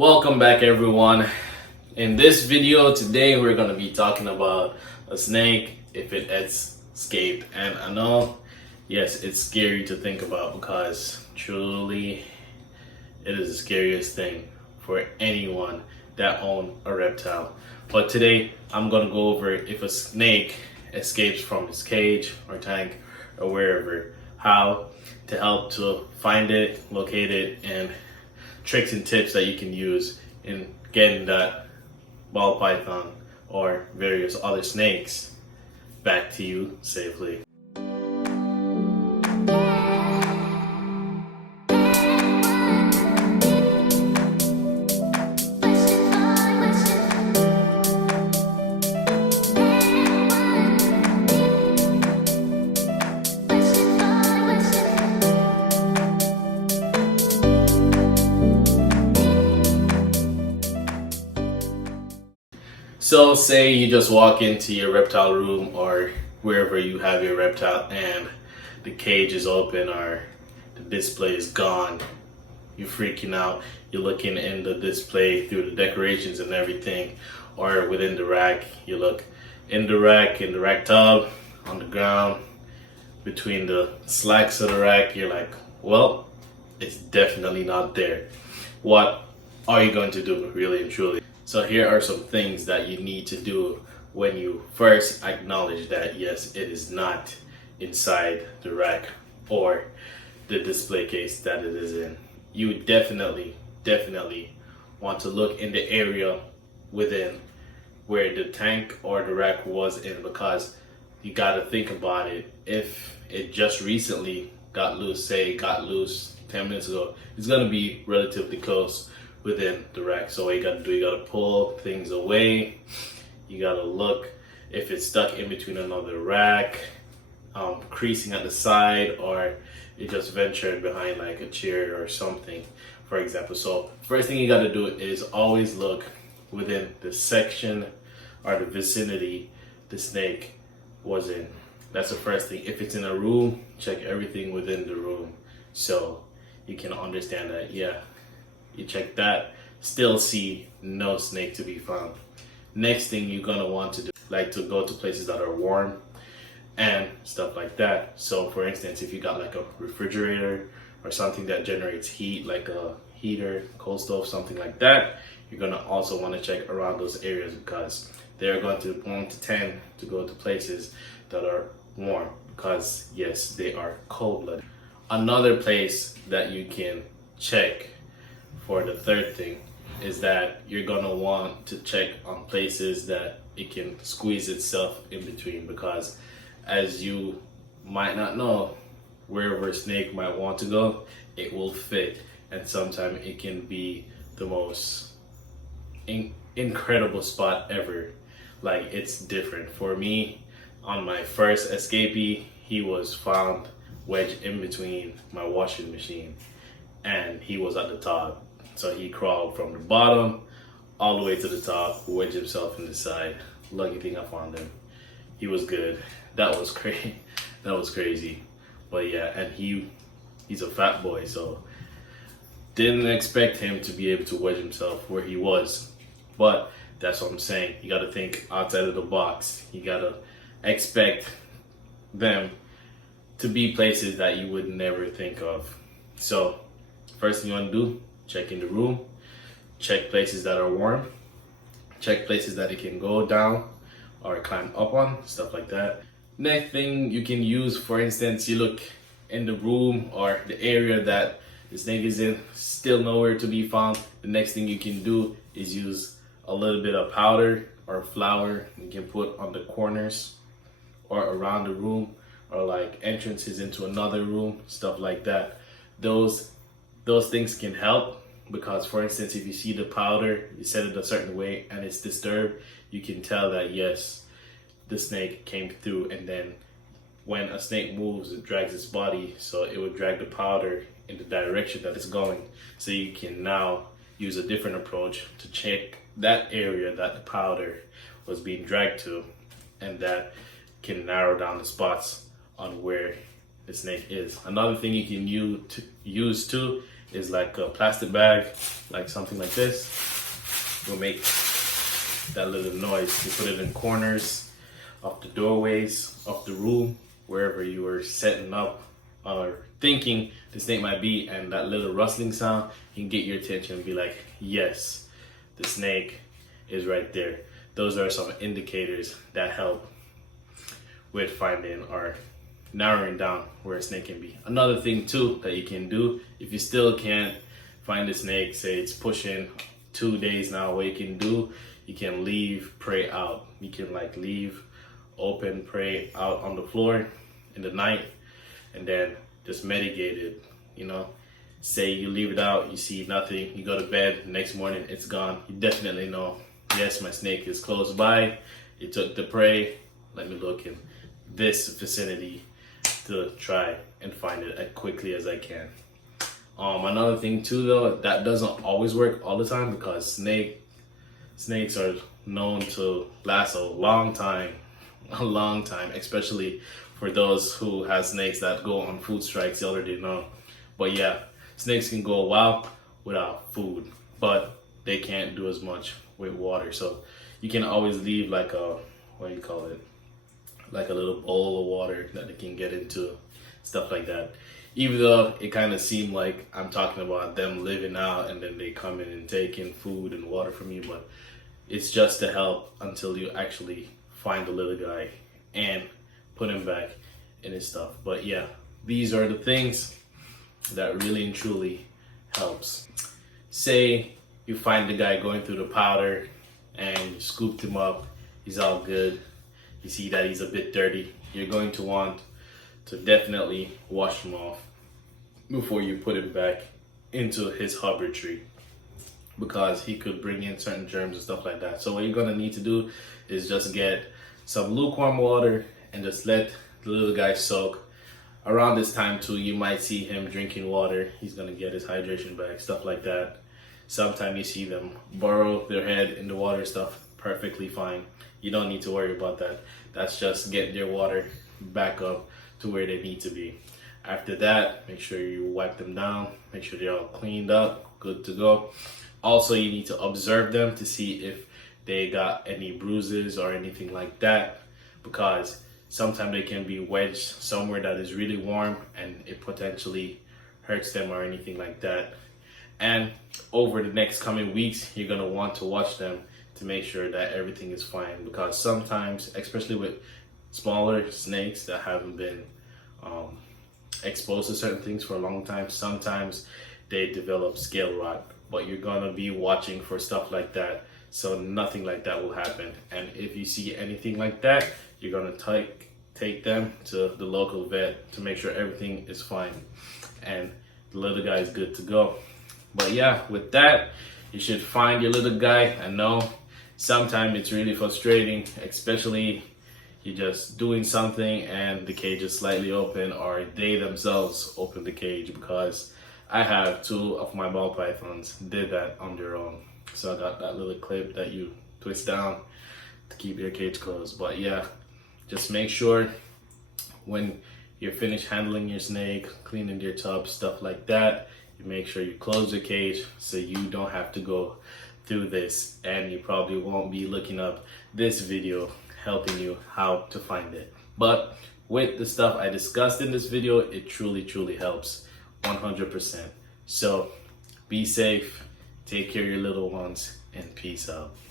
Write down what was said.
Welcome back everyone. In this video today we're going to be talking about a snake if it escaped. And I know, yes, it's scary to think about because truly it is the scariest thing for anyone that owns a reptile. But today I'm going to go over if a snake escapes from its cage or tank or wherever, how to help to find it, locate it, and tricks and tips that you can use in getting that ball python or various other snakes back to you safely. So say you just walk into your reptile room or wherever you have your reptile and the cage is open or the display is gone. You're freaking out. You're looking in the display through the decorations and everything, or within the rack. You look in the rack tub, on the ground, between the slacks of the rack. You're like, well, it's definitely not there. What are you going to do, really and truly? So here are some things that you need to do when you first acknowledge that yes, it is not inside the rack or the display case that it is in. You definitely want to look in the area within where the tank or the rack was in, because you got to think about it. If it just recently got loose, say it got loose 10 minutes ago, it's going to be relatively close within the rack. So what you got to do, you got to pull things away. You got to look if it's stuck in between another rack, creasing at the side, or it just ventured behind like a chair or something, for example. So first thing you got to do is always look within the section or the vicinity the snake was in. That's the first thing. If it's in a room, check everything within the room so you can understand that, yeah, you check that, still see no snake to be found. Next thing you're gonna want to do, like to go to places that are warm and stuff like that. So for instance, if you got like a refrigerator or something that generates heat, like a heater, cold stove, something like that, you're gonna also want to check around those areas because they're going to tend to go to places that are warm, because yes, they are cold-blooded. Another place that you can check for the third thing is that you're gonna want to check on places that it can squeeze itself in between, because as you might not know, wherever a snake might want to go, it will fit, and sometimes it can be the most incredible spot ever. Like, it's different. For me, on my first escapee, he was found wedged in between my washing machine and he was at the top. So he crawled from the bottom all the way to the top, wedged himself in the side. Lucky thing I found him. He was good. That was crazy. That was crazy. But yeah, and he's a fat boy, so didn't expect him to be able to wedge himself where he was. But that's what I'm saying. You got to think outside of the box. You got to expect them to be places that you would never think of. So first thing you want to do, check in the room, check places that are warm, check places that it can go down or climb up on, stuff like that. Next thing you can use, for instance, you look in the room or the area that the snake is in, still nowhere to be found. The next thing you can do is use a little bit of powder or flour you can put on the corners or around the room, or like entrances into another room, stuff like that. Those things can help, because for instance, if you see the powder, you set it a certain way and it's disturbed, you can tell that yes, the snake came through. And then when a snake moves, it drags its body, so it would drag the powder in the direction that it's going. So you can now use a different approach to check that area that the powder was being dragged to, and that can narrow down the spots on where the snake is. Another thing you can use too is like a plastic bag, like something like this. Will make that little noise. You put it in corners of the doorways of the room, wherever you were setting up or thinking the snake might be, and that little rustling sound can get your attention and be like, yes, the snake is right there. Those are some indicators that help with finding or narrowing down where a snake can be. Another thing too that you can do, if you still can't find the snake, say it's pushing 2 days now, what you can do, you can leave prey out. You can like leave open prey out on the floor in the night and then just mitigate it, you know. Say you leave it out, you see nothing, you go to bed, next morning it's gone. You definitely know, yes, my snake is close by, it took the prey, let me look in this vicinity to try and find it as quickly as I can. Another thing too though, that doesn't always work all the time, because snakes are known to last a long time, especially for those who have snakes that go on food strikes, you already know. But yeah, snakes can go a while without food, but they can't do as much with water. So you can always leave like a, what do you call it? Like a little bowl of water that they can get into, stuff like that. Even though it kind of seemed like I'm talking about them living out and then they come in and taking food and water from you, but it's just to help until you actually find the little guy and put him back in his stuff. But yeah, these are the things that really and truly helps. Say you find the guy going through the powder and you scooped him up, he's all good. You see that he's a bit dirty. You're going to want to definitely wash him off before you put him back into his hubber tree, because he could bring in certain germs and stuff like that. So what you're gonna need to do is just get some lukewarm water and just let the little guy soak. Around this time too, you might see him drinking water. He's gonna get his hydration back, stuff like that. Sometimes you see them burrow their head in the water, stuff, perfectly fine. You don't need to worry about that. That's just getting their water back up to where they need to be. After that, make sure you wipe them down, make sure they're all cleaned up, good to go. Also, you need to observe them to see if they got any bruises or anything like that, because sometimes they can be wedged somewhere that is really warm and it potentially hurts them or anything like that. And over the next coming weeks, you're gonna want to watch them to make sure that everything is fine, because sometimes, especially with smaller snakes that haven't been exposed to certain things for a long time, sometimes they develop scale rot. But you're gonna be watching for stuff like that, so nothing like that will happen. And if you see anything like that, you're gonna take them to the local vet to make sure everything is fine and the little guy is good to go. But yeah, with that, you should find your little guy. I know sometimes it's really frustrating, especially you're just doing something and the cage is slightly open, or they themselves open the cage, because I have 2 of my ball pythons did that on their own. So I got that little clip that you twist down to keep your cage closed. But yeah, just make sure when you're finished handling your snake, cleaning your tub, stuff like that, you make sure you close the cage so you don't have to go through this, and you probably won't be looking up this video helping you how to find it. But with the stuff I discussed in this video, it truly helps 100%. So be safe, take care of your little ones, and peace out.